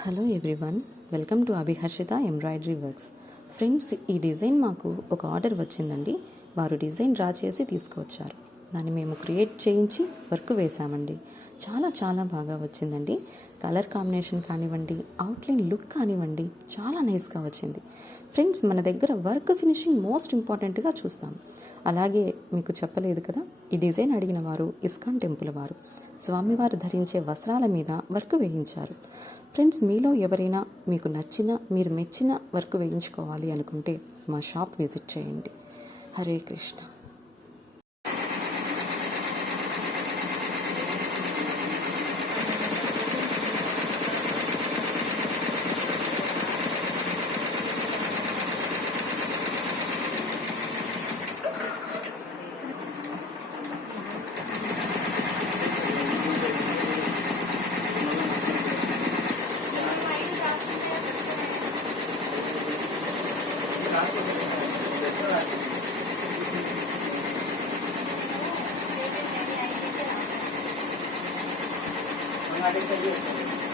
Hello everyone, welcome to Abhiharshita embroidery works. Friends, ఈ design మాకు ఒక ఆర్డర్ వచ్చిందండి. వారు డిజైన్ డ్రా చేసి తీసుకువచ్చారు. దాన్ని మేము క్రియేట్ చేయించి వర్క్ వేసామండి. చాలా చాలా బాగా వచ్చిందండి. కలర్ కాంబినేషన్ కానివ్వండి, అవుట్లైన్ లుక్ కానివ్వండి, చాలా నైస్గా వచ్చింది. ఫ్రెండ్స్, మన దగ్గర వర్క్ ఫినిషింగ్ మోస్ట్ ఇంపార్టెంట్గా చూస్తాం. అలాగే మీకు చెప్పలేదు కదా, ఈ డిజైన్ అడిగిన వారు ఇస్కాన్ టెంపుల్ వారు స్వామివారు ధరించే వస్త్రాల మీద వర్క్ వేయించారు. ఫ్రెండ్స్, మీలో ఎవరైనా మీకు నచ్చిన, మీరు మెచ్చిన వర్క్ వేయించుకోవాలి అనుకుంటే మా షాప్ విజిట్ చేయండి. హరే కృష్ణ. Ada